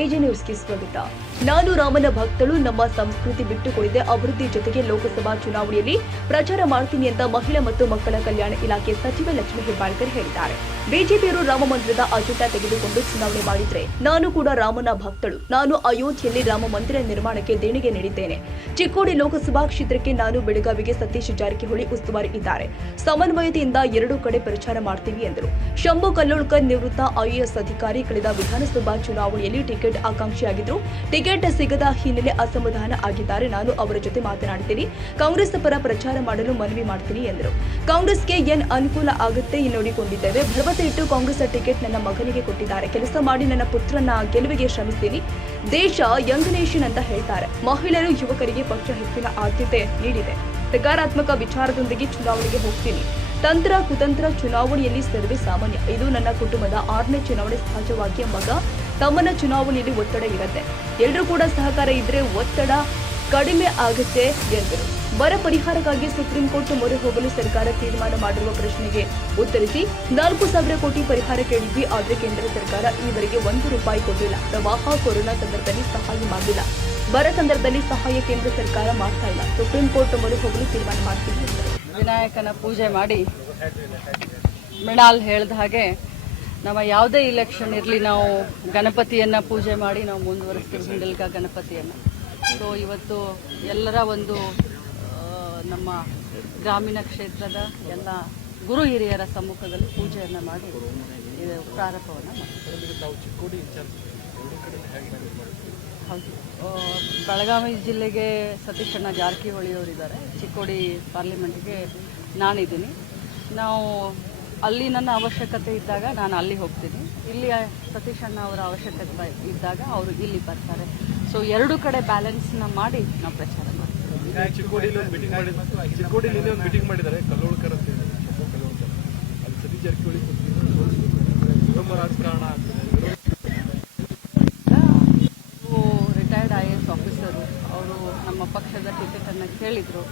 AJ ನ್ಯೂಸ್ಗೆ ಸ್ವಾಗತ. ನಾನು ರಾಮನ ಭಕ್ತಳು. ನಮ್ಮ ಸಂಸ್ಕೃತಿ ಬಿಟ್ಟುಕೊಡದೆ ಅಭಿವೃದ್ಧಿ ಜೊತೆಗೆ ಲೋಕಸಭಾ ಚುನಾವಣೆಯಲ್ಲಿ ಪ್ರಚಾರ ಮಾಡ್ತೀನಿ ಅಂತ ಮಹಿಳಾ ಮತ್ತು ಮಕ್ಕಳ ಕಲ್ಯಾಣ ಇಲಾಖೆ ಸಚಿವೆ ಲಕ್ಷ್ಮೀ ಹೆಬ್ಬಾಳ್ಕರ್ ಹೇಳಿದ್ದಾರೆ. ಬಿಜೆಪಿಯವರು ರಾಮ ಮಂದಿರದ ಅಜೆಂಡಾ ತೆಗೆದುಕೊಂಡು ಚುನಾವಣೆ ಮಾಡಿದ್ರೆ ನಾನು ಕೂಡ ರಾಮನ ಭಕ್ತಳು. ನಾನು ಅಯೋಧ್ಯೆಯಲ್ಲಿ ರಾಮ ಮಂದಿರ ನಿರ್ಮಾಣಕ್ಕೆ ದೇಣಿಗೆ ನೀಡಿದ್ದೇನೆ. ಚಿಕ್ಕೋಡಿ ಲೋಕಸಭಾ ಕ್ಷೇತ್ರಕ್ಕೆ ನಾನು ಬೆಳಗಾವಿಗೆ ಸತೀಶ್ ಜಾರಕಿಹೊಳಿ ಉಸ್ತುವಾರಿ ಇದ್ದಾರೆ. ಸಮನ್ವಯತೆಯಿಂದ ಎರಡೂ ಕಡೆ ಪ್ರಚಾರ ಮಾಡ್ತೀವಿ ಎಂದರು. ಶಂಭು ಕಲ್ಲೋಳ್ಕರ್ ನಿವೃತ್ತ ಐಎಎಸ್ ಅಧಿಕಾರಿ ಕಳೆದ ವಿಧಾನಸಭಾ ಚುನಾವಣೆಯಲ್ಲಿ ಟಿಕೆಟ್ ಆಕಾಂಕ್ಷಿಯಾಗಿದ್ರು. ಟಿಕೆಟ್ ಸಿಗದ ಹಿನ್ನೆಲೆ ಅಸಮಾಧಾನ ಆಗಿದ್ದಾರೆ. ನಾನು ಅವರ ಜೊತೆ ಮಾತನಾಡ್ತೀನಿ. ಕಾಂಗ್ರೆಸ್ ಪರ ಪ್ರಚಾರ ಮಾಡಲು ಮನವಿ ಮಾಡ್ತೀನಿ ಎಂದರು. ಕಾಂಗ್ರೆಸ್ಗೆ ಏನ್ ಅನುಕೂಲ ಆಗುತ್ತೆ ನೋಡಿಕೊಂಡಿದ್ದೇವೆ. ಭರವಸೆ ಇಟ್ಟು ಕಾಂಗ್ರೆಸ್ ಟಿಕೆಟ್ ನನ್ನ ಮಗನಿಗೆ ಕೊಟ್ಟಿದ್ದಾರೆ. ಕೆಲಸ ಮಾಡಿ ನನ್ನ ಪುತ್ರನ ಗೆಲುವಿಗೆ ಶ್ರಮಿಸ್ತೀನಿ. ದೇಶ ಯಂಗ್ ನೇಷನ್ ಅಂತ ಹೇಳ್ತಾರೆ. ಮಹಿಳೆಯರು ಯುವಕರಿಗೆ ಪಕ್ಷ ಹೆಚ್ಚಿನ ಆದ್ಯತೆ ನೀಡಿದೆ. ಸಕಾರಾತ್ಮಕ ವಿಚಾರದೊಂದಿಗೆ ಚುನಾವಣೆಗೆ ಹೋಗ್ತೀನಿ. ತಂತ್ರ ಕುತಂತ್ರ ಚುನಾವಣೆಯಲ್ಲಿ ಸರ್ವೇ ಸಾಮಾನ್ಯ. ಇದು ನನ್ನ ಕುಟುಂಬದ 6ನೇ ಚುನಾವಣೆ. ಸಹಜವಾಗಿ ಮಗ ತಮ್ಮನ ಚುನಾವಣೆಯಲ್ಲಿ ಒತ್ತಡ ಇರುತ್ತೆ. ಎಲ್ಲರೂ ಕೂಡ ಸಹಕಾರ ಇದ್ರೆ ಒತ್ತಡ ಕಡಿಮೆ ಆಗುತ್ತೆ ಎಂದರು. ಬರ ಪರಿಹಾರಕ್ಕಾಗಿ ಸುಪ್ರೀಂ ಕೋರ್ಟ್ ಮೊರೆ ಹೋಗಲು ಸರ್ಕಾರ ತೀರ್ಮಾನ ಮಾಡಿರುವ ಪ್ರಶ್ನೆಗೆ ಉತ್ತರಿಸಿ 4,000 ಕೋಟಿ ಪರಿಹಾರ ಕೇಳಿದ್ವಿ. ಆದರೆ ಕೇಂದ್ರ ಸರ್ಕಾರ ಈವರೆಗೆ ₹1 ಕೊಟ್ಟಿಲ್ಲ. ಪ್ರವಾಹ, ಕೊರೋನಾ ಸಂದರ್ಭದಲ್ಲಿ ಸಹಾಯ ಮಾಡಿಲ್ಲ. ಬರ ಸಂದರ್ಭದಲ್ಲಿ ಸಹಾಯ ಕೇಂದ್ರ ಸರ್ಕಾರ ಮಾಡ್ತಾ ಇಲ್ಲ. ಸುಪ್ರೀಂ ಕೋರ್ಟ್ ಮೊರೆ ಹೋಗಲು ತೀರ್ಮಾನ ಮಾಡ್ತೀವಿ ಎಂದರು. ವಿನಾಯಕನ ಪೂಜೆ ಮಾಡಿ ಮೃಣಾಲ್ ಹೇಳಿದ ಹಾಗೆ ನಮ್ಮ ಯಾವುದೇ ಇಲೆಕ್ಷನ್ ಇರಲಿ ನಾವು ಗಣಪತಿಯನ್ನು ಪೂಜೆ ಮಾಡಿ ನಾವು ಮುಂದುವರಿಸ್ತೀವಿ. ಹಿಂಡಲ್ಗ ಗಣಪತಿಯನ್ನು. ಸೊ ಇವತ್ತು ಎಲ್ಲರ ಒಂದು ನಮ್ಮ ಗ್ರಾಮೀಣ ಕ್ಷೇತ್ರದ ಎಲ್ಲ ಗುರು ಹಿರಿಯರ ಸಮ್ಮುಖದಲ್ಲಿ ಪೂಜೆಯನ್ನು ಮಾಡಿ ಇದು ಪ್ರಾರಂಭವನ್ನು ಮಾಡ್ತೀವಿ. ಹೌದು, ಬೆಳಗಾವಿ ಜಿಲ್ಲೆಗೆ ಸತೀಶಣ್ಣ ಜಾರಕಿಹೊಳಿ ಅವರಿದ್ದಾರೆ. ಚಿಕ್ಕೋಡಿ ಪಾರ್ಲಿಮೆಂಟ್ಗೆ ನಾನಿದ್ದೀನಿ. ನಾವು ಅಲ್ಲಿ ನನ್ನ ಅವಶ್ಯಕತೆ ಇದ್ದಾಗ ನಾನು ಅಲ್ಲಿ ಹೋಗ್ತೀನಿ. ಇಲ್ಲಿ ಸತೀಶಣ್ಣ ಅವರ ಅವಶ್ಯಕತೆ ಇದ್ದಾಗ ಅವರು ಇಲ್ಲಿ ಬರ್ತಾರೆ. ಸೊ ಎರಡೂ ಕಡೆ ಬ್ಯಾಲೆನ್ಸ್ನ ಮಾಡಿ ನಾವು ಪ್ರಚಾರ ಮಾಡ್ತೀವಿ. ಚಿಕ್ಕೋಡಿಲಿ ಒಂದು ಮೀಟಿಂಗ್ ಮಾಡಿದ್ದಾರೆ. ಕಲ್ಲೋಳ್ಕರ್ ಅಂತ ಹೇಳಿ, ಶಂಭು ಕಲ್ಲೋಳ್ಕರ್. ಅಲ್ಲಿ ಸತೀಶ್ ಜಾರಕಿಹೊಳಿ ಕುಟುಂಬ ರಾಜಕಾರಣ ಆಗ್ತದೆ. ರಿಟೈರ್ಡ್ IAS ಆಫೀಸರು ಅವರು ನಮ್ಮ ಪಕ್ಷದ ಟಿಕೆಟನ್ನು ಕೇಳಿದರು.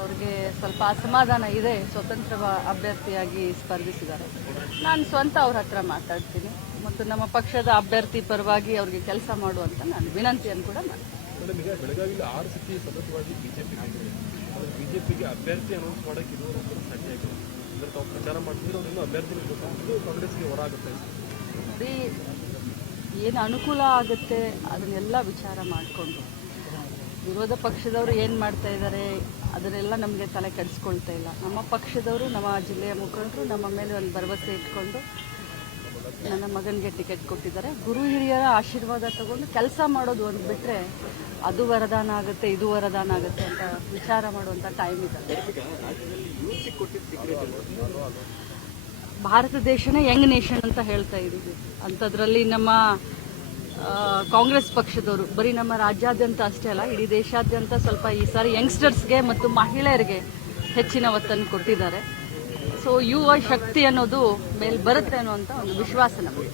ಅವ್ರಿಗೆ ಸ್ವಲ್ಪ ಅಸಮಾಧಾನ ಇದೆ. ಸ್ವತಂತ್ರ ಅಭ್ಯರ್ಥಿಯಾಗಿ ಸ್ಪರ್ಧಿಸಿದ್ದಾರೆ. ನಾನು ಸ್ವಂತ ಅವ್ರ ಹತ್ರ ಮಾತಾಡ್ತೀನಿ ಮತ್ತು ನಮ್ಮ ಪಕ್ಷದ ಅಭ್ಯರ್ಥಿ ಪರವಾಗಿ ಅವ್ರಿಗೆ ಕೆಲಸ ಮಾಡುವಂತ ನಾನು ವಿನಂತಿಯನ್ನು ಕೂಡ ಮಾಡ್ತೀನಿ. ಮೇಡಮ್, ಈಗ ಬೆಳಗಾವಿಯಲ್ಲಿ 6 ಸತಿ ಸತತವಾಗಿ ಬಿಜೆಪಿಗೆ ಅಭ್ಯರ್ಥಿ ಅನೌನ್ಸ್ ಮಾಡೋಕೆ ಇದುವರೆಗೂ ಸಾಧ್ಯ ಆಗಿದೆ. ಅಂದರೆ ತಾವು ಪ್ರಚಾರ ಮಾಡ್ತಿದ್ರು ಇನ್ನೂ ಅಭ್ಯರ್ಥಿ ಕಾಂಗ್ರೆಸ್ಗೆ ಹೊರ ಆಗುತ್ತೆ. ನೋಡಿ, ಏನು ಅನುಕೂಲ ಆಗುತ್ತೆ ಅದನ್ನೆಲ್ಲ ವಿಚಾರ ಮಾಡಿಕೊಂಡು ವಿರೋಧ ಪಕ್ಷದವರು ಏನು ಮಾಡ್ತಾ ಇದ್ದಾರೆ ಅದನ್ನೆಲ್ಲ ನಮಗೆ ತಲೆ ಕೆಡಿಸ್ಕೊಳ್ತಾ ಇಲ್ಲ. ನಮ್ಮ ಪಕ್ಷದವರು, ನಮ್ಮ ಜಿಲ್ಲೆಯ ಮುಖಂಡರು ನಮ್ಮ ಮೇಲೆ ಒಂದು ಭರವಸೆ ಇಟ್ಕೊಂಡು ನನ್ನ ಮಗನಿಗೆ ಟಿಕೆಟ್ ಕೊಟ್ಟಿದ್ದಾರೆ. ಗುರು ಹಿರಿಯರ ಆಶೀರ್ವಾದ ತಗೊಂಡು ಕೆಲಸ ಮಾಡೋದು ಒಂದು ಬಿಟ್ಟರೆ ಅದು ವರದಾನ ಆಗುತ್ತೆ, ಇದು ವರದಾನ ಆಗುತ್ತೆ ಅಂತ ವಿಚಾರ ಮಾಡುವಂಥ ಟೈಮ್ ಇದೆ. ಭಾರತ ದೇಶನೇ ಯಂಗ್ ನೇಷನ್ ಅಂತ ಹೇಳ್ತಾ ಇದ್ದೀವಿ. ಅಂಥದ್ರಲ್ಲಿ ನಮ್ಮ ಕಾಂಗ್ರೆಸ್ ಪಕ್ಷದವರು ಬರೀ ನಮ್ಮ ರಾಜ್ಯಾದ್ಯಂತ ಅಷ್ಟೇ ಅಲ್ಲ, ಇಡೀ ದೇಶಾದ್ಯಂತ ಸ್ವಲ್ಪ ಈ ಸಾರಿ ಯಂಗ್ಸ್ಟರ್ಸ್ಗೆ ಮತ್ತು ಮಹಿಳೆಯರಿಗೆ ಹೆಚ್ಚಿನ ಒತ್ತನ್ನು ಕೊಟ್ಟಿದ್ದಾರೆ. ಸೊ ಯುವ ಶಕ್ತಿ ಅನ್ನೋದು ಮೇಲೆ ಬರುತ್ತೆ ಅನ್ನುವಂಥ ಒಂದು ವಿಶ್ವಾಸ ನಮಗೆ.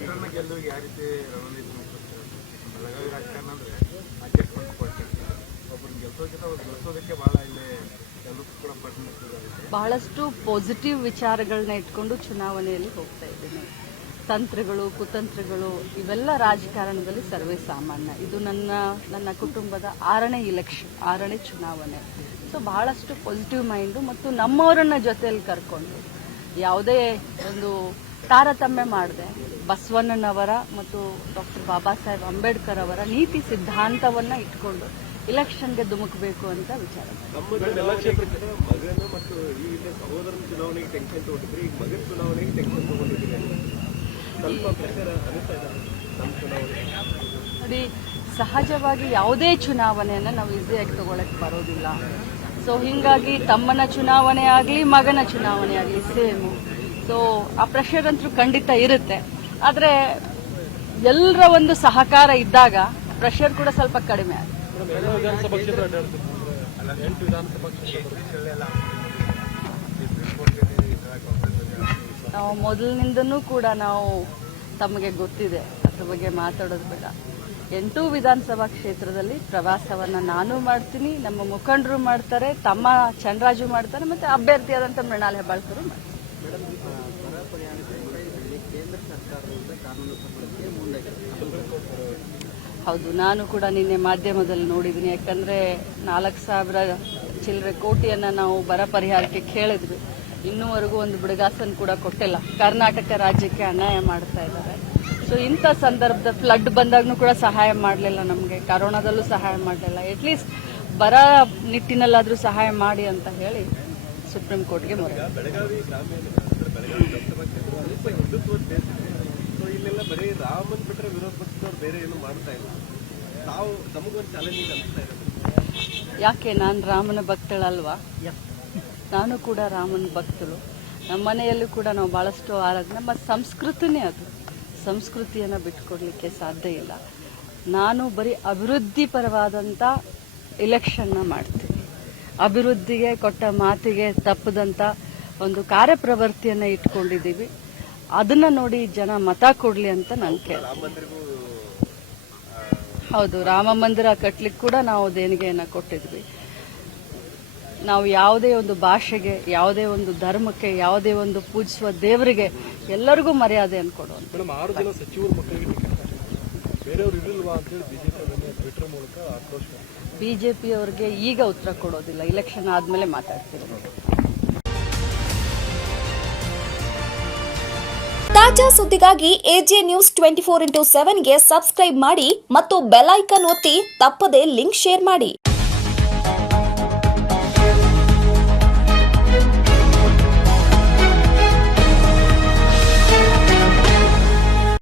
ಬಹಳಷ್ಟು ಪಾಸಿಟಿವ್ ವಿಚಾರಗಳನ್ನ ಇಟ್ಕೊಂಡು ಚುನಾವಣೆಯಲ್ಲಿ ಹೋಗ್ತಾ ಇದ್ದೀನಿ. ತಂತ್ರಗಳು, ಕುತಂತ್ರಗಳು ಇವೆಲ್ಲ ರಾಜಕಾರಣದಲ್ಲಿ ಸರ್ವೇ ಸಾಮಾನ್ಯ. ಇದು ನನ್ನ ಕುಟುಂಬದ 6ನೇ ಇಲೆಕ್ಷನ್, 6ನೇ ಚುನಾವಣೆ. ಸೊ ಬಹಳಷ್ಟು ಪಾಸಿಟಿವ್ ಮೈಂಡು ಮತ್ತು ನಮ್ಮವರನ್ನ ಜೊತೆಯಲ್ಲಿ ಕರ್ಕೊಂಡು ಯಾವುದೇ ಒಂದು ತಾರತಮ್ಯ ಮಾಡದೆ ಬಸವಣ್ಣನವರ ಮತ್ತು ಡಾಕ್ಟರ್ ಬಾಬಾ ಸಾಹೇಬ್ ಅಂಬೇಡ್ಕರ್ ಅವರ ನೀತಿ ಸಿದ್ಧಾಂತವನ್ನು ಇಟ್ಕೊಂಡು ಇಲೆಕ್ಷನ್ಗೆ ಧುಮುಕಬೇಕು ಅಂತ ವಿಚಾರ. ನೋಡಿ, ಸಹಜವಾಗಿ ಯಾವುದೇ ಚುನಾವಣೆಯನ್ನು ನಾವು ಈಸಿಯಾಗಿ ತಗೊಳಕ್ಕೆ ಬರೋದಿಲ್ಲ. ಸೊ ಹೀಗಾಗಿ ತಮ್ಮನ ಚುನಾವಣೆ ಆಗಲಿ, ಮಗನ ಚುನಾವಣೆ ಆಗಲಿ ಸೇಮು. ಸೊ ಆ ಪ್ರೆಷರ್ ಅಂತೂ ಖಂಡಿತ ಇರುತ್ತೆ. ಆದರೆ ಎಲ್ಲರ ಒಂದು ಸಹಕಾರ ಇದ್ದಾಗ ಪ್ರೆಷರ್ ಕೂಡ ಸ್ವಲ್ಪ ಕಡಿಮೆ ಆಗುತ್ತೆ. ನಾವು ಮೊದಲಿನಿಂದನೂ ಕೂಡ ನಾವು ತಮಗೆ ಗೊತ್ತಿದೆ, ಅದ್ರ ಬಗ್ಗೆ ಮಾತಾಡೋದು ಬೇಡ. 8 ವಿಧಾನಸಭಾ ಕ್ಷೇತ್ರದಲ್ಲಿ ಪ್ರವಾಸವನ್ನು ನಾನು ಮಾಡ್ತೀನಿ, ನಮ್ಮ ಮುಖಂಡರು ಮಾಡ್ತಾರೆ, ತಮ್ಮ ಚಂದ್ರರಾಜು ಮಾಡ್ತಾರೆ, ಮತ್ತು ಅಭ್ಯರ್ಥಿಯಾದಂಥ ಮೃಣಾಲ್ ಹೆಬ್ಬಾಳ್ಕರು ಮಾಡ್ತಾರೆ. ಹೌದು, ನಾನು ಕೂಡ ನಿನ್ನೆ ಮಾಧ್ಯಮದಲ್ಲಿ ನೋಡಿದ್ದೀನಿ. ಯಾಕಂದರೆ 4,000 ಚಿಲ್ಲರೆ ಕೋಟಿಯನ್ನು ನಾವು ಬರ ಪರಿಹಾರಕ್ಕೆ ಕೇಳಿದ್ವಿ. ಇನ್ನೂವರೆಗೂ ಒಂದು ಬಿಡುಗಾಸನ್ನು ಕೂಡ ಕೊಟ್ಟಿಲ್ಲ. ಕರ್ನಾಟಕ ರಾಜ್ಯಕ್ಕೆ ಅನ್ಯಾಯ ಮಾಡ್ತಾ ಇದ್ದಾರೆ. ಸೊ ಇಂಥ ಸಂದರ್ಭದ ಫ್ಲಡ್ ಬಂದಾಗೂ ಕೂಡ ಸಹಾಯ ಮಾಡಲಿಲ್ಲ ನಮಗೆ, ಕರೋನಾದಲ್ಲೂ ಸಹಾಯ ಮಾಡಲಿಲ್ಲ. ಅಟ್ಲೀಸ್ಟ್ ಬರ ನಿಟ್ಟಿನಲ್ಲಾದರೂ ಸಹಾಯ ಮಾಡಿ ಅಂತ ಹೇಳಿ ಸುಪ್ರೀಂ ಕೋರ್ಟ್ಗೆ ಮೊರೆ. ಬೆಳಗಾವಿ ಗ್ರಾಮೀಣ ಬೆಳಗಾವಿ ಲೋಕಸಭಾ ಕ್ಷೇತ್ರ ಸ್ವಲ್ಪ ಹಿಂದುತ್ವದ ಬೇಸ್ ಇದೆ. ಸೊ ಇಲ್ಲೆಲ್ಲ ಬರೀ ರಾಮನ್ ಬಿಟ್ಟರೆ ವಿರೋಧ ಪಕ್ಷದವ್ರು ಬೇರೆ ಏನು ಮಾಡ್ತಾ ಇಲ್ಲ. ನಾವು ನಮಗೊಂದು ಚಾಲೆಂಜಿಂಗ್ ಅನಿಸ್ತಾ ಇದೆ. ಯಾಕೆ, ನಾನು ರಾಮನ ಭಕ್ತಳಲ್ವಾ? ನಾನು ಕೂಡ ರಾಮನ ಭಕ್ತಳು. ನಮ್ಮ ಮನೆಯಲ್ಲೂ ಕೂಡ ನಾವು ಭಾಳಷ್ಟು ನಮ್ಮ ಸಂಸ್ಕೃತಿನೇ ಅದು. ಸಂಸ್ಕೃತಿಯನ್ನು ಬಿಟ್ಕೊಡ್ಲಿಕ್ಕೆ ಸಾಧ್ಯ ಇಲ್ಲ. ನಾನು ಬರೀ ಅಭಿವೃದ್ಧಿ ಪರವಾದಂಥ ಇಲೆಕ್ಷನ್ನ ಮಾಡ್ತೀನಿ. ಅಭಿವೃದ್ಧಿಗೆ ಕೊಟ್ಟ ಮಾತಿಗೆ ತಪ್ಪದಂಥ ಒಂದು ಕಾರ್ಯಪ್ರವೃತ್ತಿಯನ್ನು ಇಟ್ಕೊಂಡಿದ್ದೀವಿ. ಅದನ್ನು ನೋಡಿ ಜನ ಮತ ಕೊಡಲಿ ಅಂತ ನಾನು ಕೇಳ್ತೀನಿ. ಹೌದು, ರಾಮ ಮಂದಿರ ಕಟ್ಟಲಿಕ್ಕೆ ಕೂಡ ನಾವು ದೇಣಿಗೆಯನ್ನು ಕೊಟ್ಟಿದ್ವಿ. ನಾವು ಯಾವುದೇ ಒಂದು ಭಾಷೆಗೆ, ಯಾವುದೇ ಒಂದು ಧರ್ಮಕ್ಕೆ, ಯಾವುದೇ ಒಂದು ಪೂಜಿಸುವ ದೇವರಿಗೆ ಎಲ್ಲರಿಗೂ ಮರ್ಯಾದೆಯನ್ನು ಕೊಡುವಂಥ. ಮೇಡಮ್, 6 ಜನ ಸಚಿವರ ಮಕ್ಕಳಿಗೆ ಟಿಕೆಟ್ ಬೇರೆಯವರು ಇರಲಿಲ್ವಾ ಅಂತೇಳಿ ಬಿಜೆಪಿ ಟ್ವಿಟರ್ ಮೂಲಕ ಆಕ್ರೋಶ. ಬಿಜೆಪಿಯವರಿಗೆ ಈಗ ಉತ್ತರ ಕೊಡೋದಿಲ್ಲ, ಇಲೆಕ್ಷನ್ ಆದಮೇಲೆ ಮಾತಾಡ್ತೀವಿ. ತಾಜಾ ಸುದ್ದಿಗಾಗಿ ಎಜೆ ನ್ಯೂಸ್ 24x7 ಗೆ ಸಬ್ಸ್ಕ್ರೈಬ್ ಮಾಡಿ ಮತ್ತು ಬೆಲ್ ಐಕಾನ್ ಒತ್ತಿ ತಪ್ಪದೇ ಲಿಂಕ್ ಶೇರ್ ಮಾಡಿ.